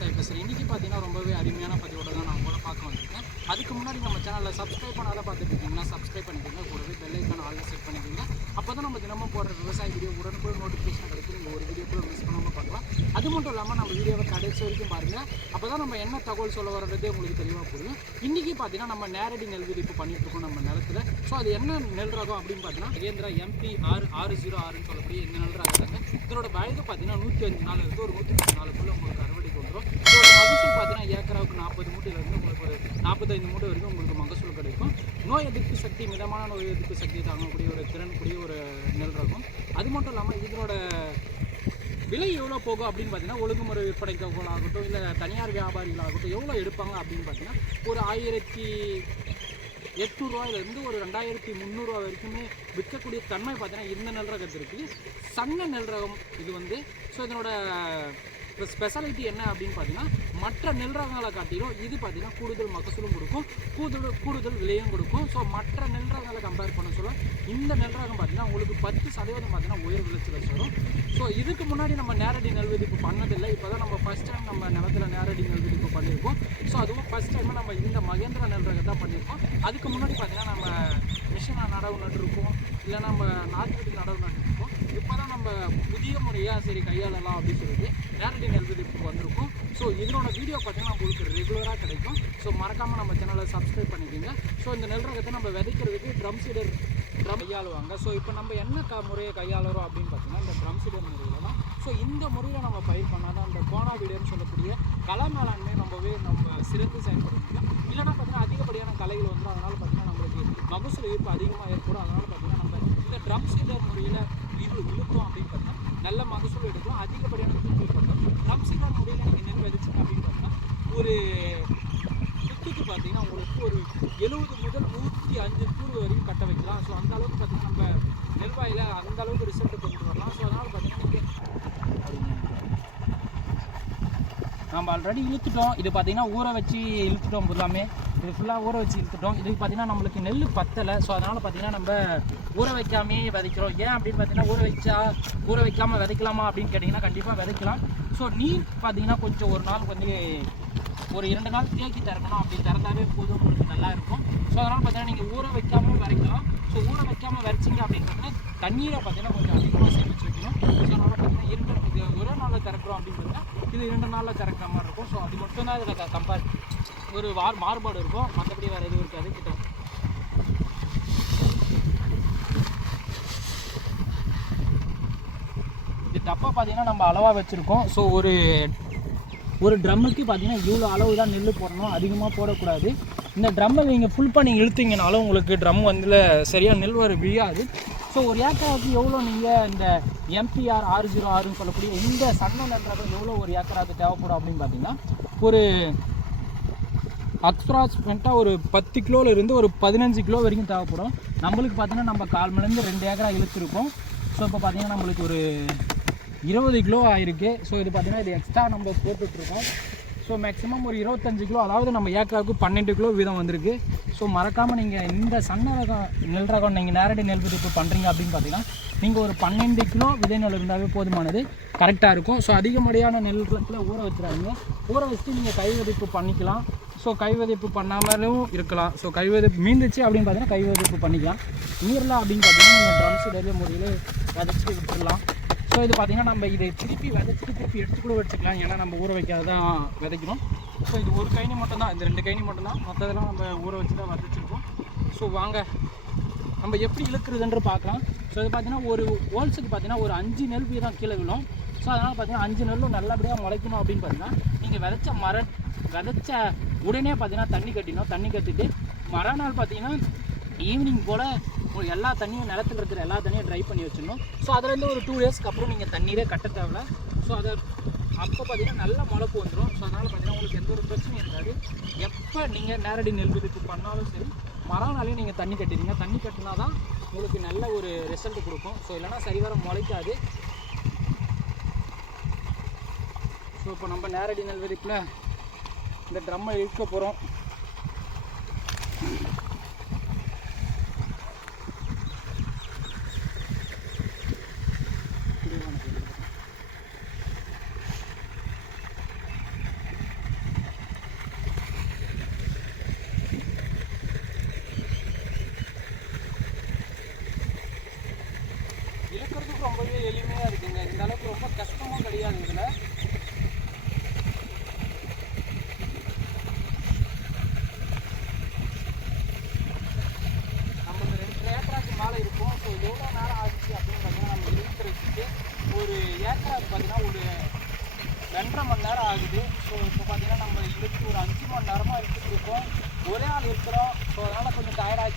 விவசாய பேசுகிறேன் இன்றைக்கி பார்த்தீங்கன்னா ரொம்பவே அருமையான பதிவோட தான் நான் உங்களை பார்க்க வந்திருக்கேன். அதுக்கு முன்னாடி நம்ம சேனலில் சப்ஸ்கிரைப் பண்ணாத பார்த்துட்டு இருக்கீங்கன்னா சப்ஸ்கிரைப் பண்ணிக்கோங்க. கூடவே பெல்லைக்கான ஆளில் செட் பண்ணிக்கோங்க. அப்போ தான் நம்ம தினமும் போடுற விவசாய வீடியோ உடனுக்குடன் நோட்டிஃபிகேஷன் கிடைக்கும். நீங்கள் ஒரு வீடியோ கூட மிஸ் பண்ணாமல் பார்க்கலாம். அது மட்டும் இல்லாமல் நம்ம வீடியோவை கடைசி வரைக்கும் பாருங்கள் அப்போ தான் நம்ம என்ன தகவல் சொல்ல வர்றதே உங்களுக்கு தெளிவாக புரியும். இன்றைக்கி பார்த்தீங்கன்னா நம்ம நேரடி நெல் விதிப்பு பண்ணிட்டு இருக்கோம் நம்ம நிலத்தில். ஸோ அது என்ன நெல் ரகம் அப்படின்னு பார்த்தீங்கன்னா மகேந்திரா எம்பி ஆறு ஆறு ஜீரோ ஆறுன்னு சொல்லக்கூடிய இந்த நெல் ரகம் இதோட வயது பார்த்தீங்கன்னா நூற்றி அஞ்சு நாள் இருக்குது ஒரு நூற்றி பத்து நாளுக்குள்ள உங்களுக்கு அறுவடைக்கு வந்துடும் இதோட மகசூல் பார்த்தீங்கன்னா ஏக்கராவுக்கு நாற்பது மூட்டையிலேருந்து உங்களுக்கு ஒரு நாற்பத்தைந்து மூட்டை வரைக்கும் உங்களுக்கு மகசூல் கிடைக்கும். நோய் எதிர்ப்பு சக்தி மிதமான நோய் எதிர்ப்பு சக்தி தாங்கக்கூடிய ஒரு திறன் கூடிய ஒரு நெல் ரகம் அது மட்டும் இல்லாமல் இதனோட விலை எவ்வளோ போகும் அப்படின்னு பார்த்தீங்கன்னா ஒழுங்குமுறை விற்பனைக்காகட்டும் இல்லை தனியார் வியாபாரிகளாகட்டும் எவ்வளோ எடுப்பாங்க அப்படின்னு பார்த்தீங்கன்னா ஒரு ஆயிரத்தி எட்நூறுவாயிலேருந்து ஒரு ரெண்டாயிரத்தி முந்நூறுரூவா வரைக்குமே விற்கக்கூடிய தன்மை பார்த்தீங்கன்னா இந்த நெல் ரகத்திற்கு சங்க நெல் ரகம் இது வந்து. ஸோ இதனோட ஸ்பெஷாலிட்டி என்ன அப்படின்னு பார்த்தீங்கன்னா மற்ற நெல் ரகங்களை காட்டிலும் இது பார்த்தீங்கன்னா கூடுதல் மகசூலும் கொடுக்கும். கூடுதல் கூடுதல் விலையும் கொடுக்கும். ஸோ மற்ற நெல் ரகங்களை கம்பேர் பண்ண சொல்ல இந்த நெல் ரகம் பார்த்தீங்கன்னா உங்களுக்கு பத்து சதவீதம் பார்த்தீங்கன்னா உயர் விளைச்சல் வரும் ஸோ இதுக்கு முன்னாடி நம்ம நேரடி நெல் விதிப்பு பண்ணதில்லை. இப்போ தான் நம்ம ஃபஸ்ட் டைம் நம்ம நிலத்துல நேரடி நெல் விதிப்பு பண்ணியிருக்கோம். ஸோ அதுவும் ஃபஸ்ட் டைம் நம்ம இந்த மகேந்திரா நெல் ரகம் தான் பண்ணியிருக்கோம். அதுக்கு முன்னாடி பார்த்தீங்கன்னா நம்ம மிஷினை நடவு நட்டுருக்கோம். இல்லை நம்ம நாற்று நடவு நட்டுருக்கோம். இப்போ தான் நம்ம புதிய முறையாக சரி கையாளலாம் அப்படின்னு சொல்லிட்டு நேரடி நெல் விதிப்புக்கு வந்திருக்கோம். ஸோ இதனோட வீடியோ பார்த்தீங்கன்னா உங்களுக்கு ரெகுலராக கிடைக்கும். ஸோ மறக்காமல் நம்ம சேனலை சப்ஸ்கிரைப் பண்ணிக்கோங்க. ஸோ இந்த நெல் ரகத்தை நம்ம விதைக்கிறதுக்கு ட்ரம் சீடர் ட்ரம் கையாளுவாங்க. ஸோ இப்போ நம்ம என்ன க முறையை கையாளுறோம் அப்படின்னு பார்த்தீங்கன்னா இந்த ட்ரம் சீடர் முறையில் தான் ஸோ இந்த முறையில் நம்ம பயிர் பண்ணால் தான் இந்த கோனா வீடியோன்னு சொல்லக்கூடிய கலை மேலாண்மை ரொம்பவே நம்ம சிறந்து செயல்படுத்தலாம் இல்லைன்னா பார்த்தீங்கன்னா அதிகப்படியான கலைகள் வந்துடும் அதனால் பார்த்தீங்கன்னா நம்மளுக்கு மகசூல் ஈர்ப்பு அதிகமாக ஏற்படும். அதனால் பார்த்தீங்கன்னா நம்ம இந்த ட்ரம் சீடர் முறையில் இது இழுத்தோம் அப்படின்னு பார்த்தா நல்ல மகசூல் எடுக்கும். அதிகப்படியான தூக்கி பார்த்தோம் ட்ரம் முறையில் எனக்கு என்னென்ன விதைச்சிங்க அப்படின்னு பார்த்தா ஒரு குத்துக்கு பார்த்தீங்கன்னா உங்களுக்கு ஒரு எழுபது முதல் நூற்றி அஞ்சு கூறு வரைக்கும் கட்ட வைக்கலாம். ஸோ அந்த அளவுக்கு பார்த்தீங்கன்னா நம்ம நெல்வாயில் அந்த அளவுக்கு ரிசல்ட் கொண்டு வரலாம். ஸோ அதனால் பார்த்தீங்கன்னா நம்ம ஆல்ரெடி இழுத்துட்டோம். இது பார்த்தீங்கன்னா ஊற வச்சு இழுத்துட்டோம் எல்லாமே இது ஃபுல்லாக ஊற வச்சு இழுத்துட்டோம் இதுக்கு பார்த்தீங்கன்னா நம்மளுக்கு நெல் பத்தலை. ஸோ அதனால் பார்த்தீங்கன்னா நம்ம ஊற வைக்காமே விதைக்கிறோம். ஏன் அப்படின்னு பார்த்தீங்கன்னா ஊற வச்சா ஊற வைக்காமல் விதைக்கலாமா அப்படின்னு கேட்டிங்கன்னா கண்டிப்பாக விதைக்கலாம். ஸோ நீர் பார்த்தீங்கன்னா கொஞ்சம் ஒரு நாள் வந்து ஒரு இரண்டு நாள் தேக்கி திறக்கணும் அப்படி திறந்தாவே போதும். உங்களுக்கு நல்லா இருக்கும். ஸோ அதனால் பார்த்தீங்கன்னா நீங்கள் ஊற வைக்காமல் வரைக்கலாம். ஸோ ஊற வைக்காமல் வரைச்சிங்க அப்படின்னு பார்த்தீங்கன்னா தண்ணீரை பார்த்தீங்கன்னா கொஞ்சம் அதிகமாக சேமிச்சு வைக்கணும். ஸோ அதனால் இரண்டு இது ஒரே நாளில் திறக்கிறோம் அப்படின்னு பார்த்தீங்கன்னா இது இரண்டு நாளில் திறக்கிற மாதிரி இருக்கும். ஸோ அது மட்டும் தான் இதில் கம்பேர் ஒரு வார் மாறுபாடு இருக்கும். மற்றபடி வேறு எதுவும் இருக்காது. கிட்ட. இது டப்பா பார்த்தீங்கன்னா நம்ம அளவாக வச்சுருக்கோம். ஸோ ஒரு ஒரு ட்ரம்முக்கு பார்த்தீங்கன்னா இவ்வளோ அளவு தான் நெல் போடணும். அதிகமாக போடக்கூடாது. இந்த ட்ரம்மை நீங்கள் ஃபுல் பண்ணி இழுத்தீங்கனாலும் உங்களுக்கு ட்ரம் வந்து சரியாக நெல் வர விழியாது ஸோ ஒரு ஏக்கராவுக்கு எவ்வளோ நீங்கள் இந்த எம்பிஆர் ஆறு ஜீரோ ஆறுன்னு சொல்லக்கூடிய இந்த சன்ன நன்றாக எவ்வளோ ஒரு ஏக்கராவுக்கு தேவைப்படும் அப்படின்னு பார்த்தீங்கன்னா ஒரு அப்ராக்சிமேட்டாக ஒரு பத்து கிலோல ஒரு பதினஞ்சு கிலோ வரைக்கும் தேவைப்படும். நம்மளுக்கு பார்த்தீங்கன்னா நம்ம கால் மணிலேருந்து ரெண்டு ஏக்கரா இழுத்துருக்கோம். ஸோ இப்போ பார்த்தீங்கன்னா நம்மளுக்கு ஒரு இருபது கிலோ ஆயிருக்கு. ஸோ இது பார்த்தீங்கன்னா இது எக்ஸ்ட்ரா நம்ம போட்டுட்ருக்கோம். ஸோ மேக்ஸிமம் ஒரு இருபத்தஞ்சு கிலோ அதாவது நம்ம ஏக்கராவுக்கு பன்னெண்டு கிலோ வீதம் வந்திருக்கு. ஸோ மறக்காமல் நீங்கள் இந்த சன்ன ரகம் நெல் ரகம் நீங்கள் நேரடி நெல் விதிப்பு பண்ணுறீங்க அப்படின்னு பார்த்தீங்கன்னா நீங்கள் ஒரு பன்னெண்டு கிலோ விதை நெல் இருந்தாவே போதுமானது. கரெக்டாக இருக்கும். ஸோ அதிகப்படியான நெல் கிழக்கில் ஊற வச்சுறாதீங்க ஊற வச்சுட்டு நீங்கள் கைவதிப்பு பண்ணிக்கலாம். ஸோ கை விதைப்பு பண்ணாமலும் இருக்கலாம். ஸோ கை விதைப்பு மீந்துச்சு அப்படின்னு பார்த்தீங்கன்னா கை விதைப்பு பண்ணிக்கலாம். நீரில் அப்படின்னு பார்த்தீங்கன்னா நீங்கள் ட்ரம்ஸ் டெய்லி முறையில் விதைச்சிட்டு விட்டுடலாம் ஸோ இது பார்த்தீங்கன்னா நம்ம இதை திருப்பி விதைச்சிட்டு திருப்பி எடுத்து கூட வச்சுக்கலாம். ஏன்னா நம்ம ஊற வைக்காத தான் விதைக்கணும் ஸோ இது ஒரு கைனி மட்டும்தான். இந்த ரெண்டு கைனி மட்டும்தான். மற்றதெல்லாம் நம்ம ஊற வச்சு தான் விதைச்சிருக்கோம். ஸோ வாங்க. நம்ம எப்படி இழுக்கிறதுன்ற பார்க்கலாம். ஸோ இது பார்த்தீங்கன்னா ஒரு ஹோல்ஸுக்கு பார்த்தீங்கன்னா ஒரு அஞ்சு நெல் வீதம் கீழே விழும். ஸோ அதனால் பார்த்தீங்கன்னா அஞ்சு நெல்லும் நல்லபடியாக முளைக்கணும் அப்படின்னு பார்த்தீங்கன்னா நீங்கள் விதைச்ச மர விதைச்ச உடனே பார்த்தீங்கன்னா தண்ணி கட்டினோம் தண்ணி கட்டிட்டு மறுநாள் பார்த்தீங்கன்னா ஈவினிங் போல் உங்களுக்கு எல்லா தண்ணியும் நிலத்துல இருக்கிற எல்லா தண்ணியும் ட்ரை பண்ணி வச்சிடணும். ஸோ அதுலேருந்து ஒரு டூ டேஸ்க்கு அப்புறம் நீங்கள் தண்ணீரே கட்ட தேவையில்ல. ஸோ அதை அப்போ பார்த்தீங்கன்னா நல்ல முளைப்பு வந்துடும் ஸோ அதனால் பார்த்தீங்கன்னா உங்களுக்கு எந்த ஒரு பிரச்சனையும் இருக்காது. எப்போ நீங்கள் நேரடி நெல் விதிப்பு பண்ணாலும் சரி மரம்னாலையும் நீங்கள் தண்ணி கட்டிடுங்க தண்ணி கட்டினா தான் உங்களுக்கு நல்ல ஒரு ரிசல்ட் கொடுக்கும். ஸோ இல்லைன்னா சரிவர முளைக்காது. ஸோ இப்போ நம்ம நேரடி நெல் விதிப்பில் இந்த ட்ரம்மை இழுக்க போகிறோம்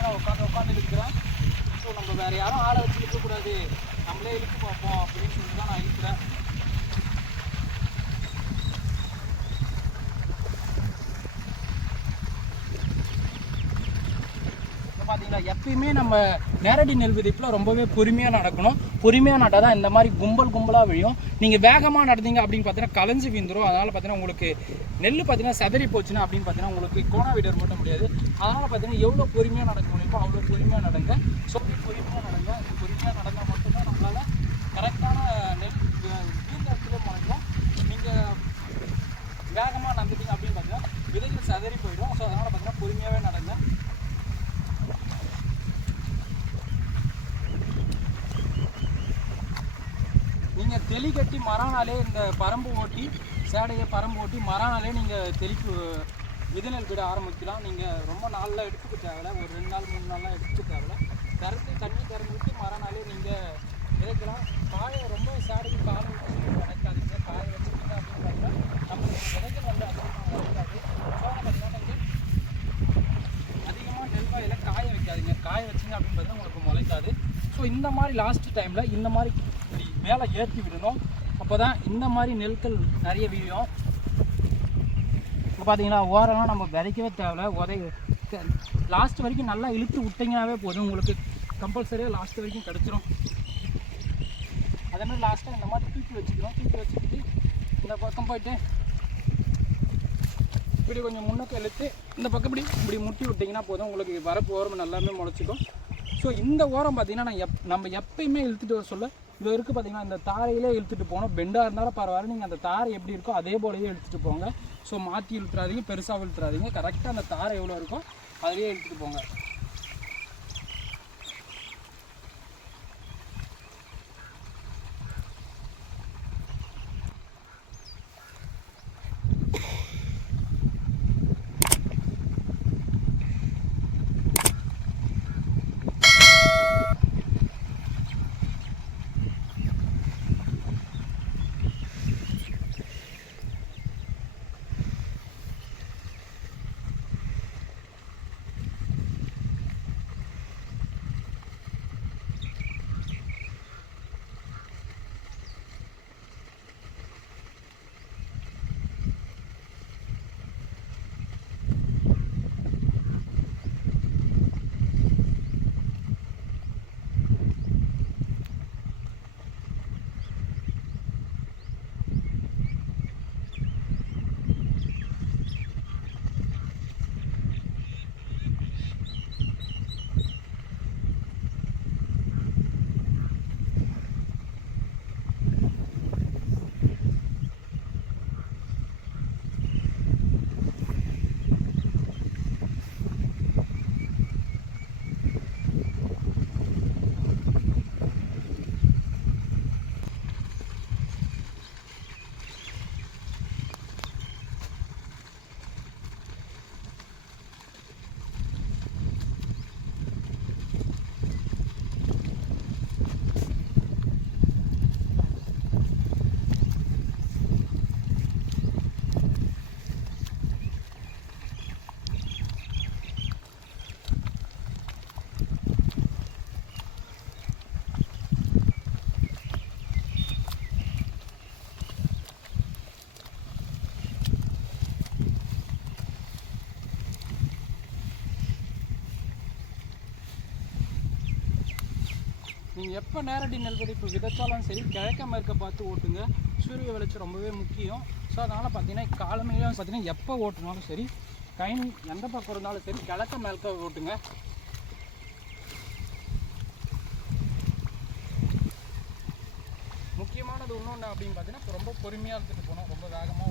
தான் உட்காந்து உட்காந்து இழுக்கிறேன் ஸோ நம்ம வேறு யாரும் ஆளை வச்சு இழுக்கக்கூடாது நம்மளே இழுத்து பார்ப்போம் அப்படின்னு சொல்லிட்டு தான் நான் இழுக்கிறேன் இப்போ பார்த்தீங்களா எப்பயுமே நம்ம நேரடி நெல் விதைப்பில் ரொம்பவே பொறுமையாக நடக்கணும். பொறுமையாக நட்டால் தான் இந்த மாதிரி கும்பல் கும்பலாக விழியும் நீங்கள் வேகமாக நடந்தீங்க அப்படின்னு பார்த்தீங்கன்னா கலைஞ்சு விழுந்துடும் அதனால் பார்த்தீங்கன்னா உங்களுக்கு நெல் பார்த்தீங்கன்னா செதறி போச்சுன்னா அப்படின்னு பார்த்தீங்கன்னா உங்களுக்கு கோணா வீடர் மட்டும் முடியாது. அதனால் பார்த்தீங்கன்னா எவ்வளோ பொறுமையாக நடக்க முடியுமோ அவ்வளோ பொறுமையாக நடங்க. ஸோ பொறுமையாக பொறுமையாக நடந்தால் மட்டும்தான் நம்மளால் கரெக்டான நெல் வீந்த இடத்துல முளைக்கும் நீங்கள் வேகமாக நடந்துட்டீங்க அப்படின்னு பார்த்தீங்கன்னா விதைகள் செதறி போயிடும் ஸோ அதனால் பார்த்தீங்கன்னா பொறுமையாகவே நடங்க நீங்கள் தெளி இந்த பரம்பு ஓட்டி சேடையை பரம்பு ஓட்டி மறானாலே நீங்கள் தெளிப்பு விதிநெல் விட ஆரம்பிக்கலாம். நீங்கள் ரொம்ப நாளில் எடுத்துக்க தேவையில்ல. ஒரு ரெண்டு நாள் மூணு நாள்லாம் எடுத்துக்க தேவையில்ல. திறந்து தண்ணி திறந்து விட்டு மறானாலே நீங்கள் விதைக்கலாம் காயை ரொம்ப சேடைக்கு காலம் வச்சு காயை காய வச்சுருக்கீங்க அப்படின்னு பார்த்தீங்கன்னா நம்மளுக்கு விதைக்க வந்து அதிகமாக வளர்க்காது. அதிகமாக நெல் காயில காய வைக்காதீங்க. காய வச்சிங்க அப்படின்னு பார்த்தீங்கன்னா உங்களுக்கு முளைக்காது. ஸோ இந்த மாதிரி லாஸ்ட் டைமில் இந்த மாதிரி மேலே ஏற்றி விடணும். அப்போ தான் இந்த மாதிரி நெல்கள் நிறைய விழும். இப்போ பார்த்தீங்கன்னா ஓரெல்லாம் நம்ம விதைக்கவே தேவை உதை லாஸ்ட் வரைக்கும் நல்லா இழுத்து விட்டிங்கனாவே போதும். உங்களுக்கு கம்பல்சரியாக லாஸ்ட் வரைக்கும் கிடச்சிரும். அதே மாதிரி லாஸ்ட்டாக இந்த மாதிரி தூக்கி வச்சுக்கிறோம் தூக்கி வச்சுக்கிட்டு இந்த பக்கம் போயிட்டு இப்படி கொஞ்சம் முன்னுக்கு இழுத்து இந்த பக்கம் இப்படி இப்படி முட்டி விட்டிங்கன்னா போதும். உங்களுக்கு வரப்பு ஓரம் நல்லாமே முளைச்சிக்கும். ஸோ இந்த ஓரம் பார்த்திங்கன்னா நான் எப் நம்ம எப்பயுமே இழுத்துட்டு வர சொல்ல இது வரைக்கும் பார்த்தீங்கன்னா இந்த தாரையிலே இழுத்துட்டு போகணும். பெண்டாக இருந்தாலும் பரவாயில்ல. நீங்கள் அந்த தாரை எப்படி இருக்கோ அதே போலவே இழுத்துட்டு போங்க. ஸோ மாற்றி இழுத்துறாதீங்க பெருசாக இழுத்துறாதீங்க கரெக்டாக அந்த தாரை எவ்வளோ இருக்கோ அதிலே இழுத்துட்டு போங்க. நீங்கள் எப்போ நேரடி நெல் விதைப்பு விதைச்சாலும் சரி கிழக்க மேற்க பார்த்து ஓட்டுங்க. சூரிய வெளிச்சம் ரொம்பவே முக்கியம். ஸோ அதனால் பார்த்தீங்கன்னா காலமையிலும் பார்த்தீங்கன்னா எப்போ ஓட்டினாலும் சரி கைன் எந்த பக்கம் இருந்தாலும் சரி கிழக்க மேற்க ஓட்டுங்க. முக்கியமானது இன்னொன்று அப்படின்னு பார்த்தீங்கன்னா இப்போ ரொம்ப பொறுமையாக எடுத்துகிட்டு போகணும். ரொம்ப வேகமாக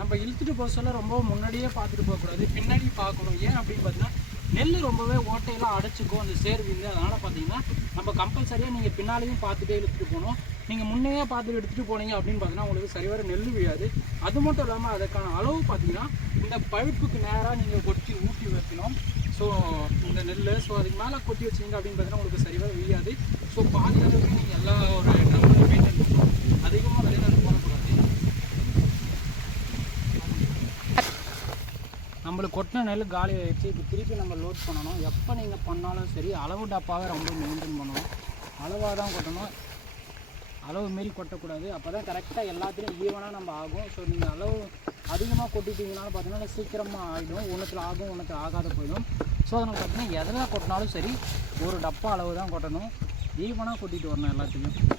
நம்ம இழுத்துட்டு போக சொல்ல ரொம்ப முன்னாடியே பார்த்துட்டு போகக்கூடாது பின்னாடி பார்க்கணும். ஏன் அப்படின்னு பார்த்தீங்கன்னா நெல் ரொம்பவே ஓட்டையெல்லாம் அடைச்சிக்கும் அந்த சேர்விந்து அதனால் பார்த்தீங்கன்னா நம்ம கம்பல்சரியாக நீங்கள் பின்னாலையும் பார்த்துட்டே இழுத்துட்டு போகணும். நீங்கள் முன்னையே பார்த்துட்டு எடுத்துகிட்டு போனீங்க அப்படின்னு பார்த்தீங்கன்னா உங்களுக்கு சரிவர நெல் விழாது. அது மட்டும் இல்லாமல் அதுக்கான அளவு பார்த்தீங்கன்னா இந்த பழுப்புக்கு நேராக நீங்கள் கொட்டி ஊட்டி வைக்கணும். ஸோ இந்த நெல் ஸோ அதுக்கு மேலே கொட்டி வச்சிங்க அப்படின்னு பார்த்தீங்கன்னா உங்களுக்கு சரிவர விழியாது ஸோ பாதி அளவுக்கு நீங்கள் எல்லா ஒரு ட்ரம்மில் மெயின்டைன் பண்ணணும் அதிகமாக வெளியில் போடக்கூடாது நம்மளுக்கு கொட்டின நெல் காலி ஆகிடுச்சு இப்போ திருப்பி நம்ம லோட் பண்ணணும். எப்போ நீங்கள் பண்ணாலும் சரி அளவு டப்பாவை ரொம்ப மெயின்டைன் பண்ணணும். அளவாக தான் கொட்டணும். அளவு மாரி கொட்டக்கூடாது. அப்போ தான் கரெக்டாக எல்லாத்துலேயும் ஈவனாக நம்ம ஆகும். ஸோ நீங்கள் அளவு அதிகமாக கொட்டிட்டீங்கனாலும் பார்த்தீங்கன்னா சீக்கிரமாக ஆகிடும் ஒன்றுத்தில் ஆகும் ஒன்றுத்தில் ஆகாத போயிடும். ஸோ அதனால் பார்த்தீங்கன்னா எதில் கொட்டினாலும் சரி ஒரு டப்பா அளவு தான் கொட்டணும். ஈவனாக கொட்டிட்டு வரணும் எல்லாத்துலேயும்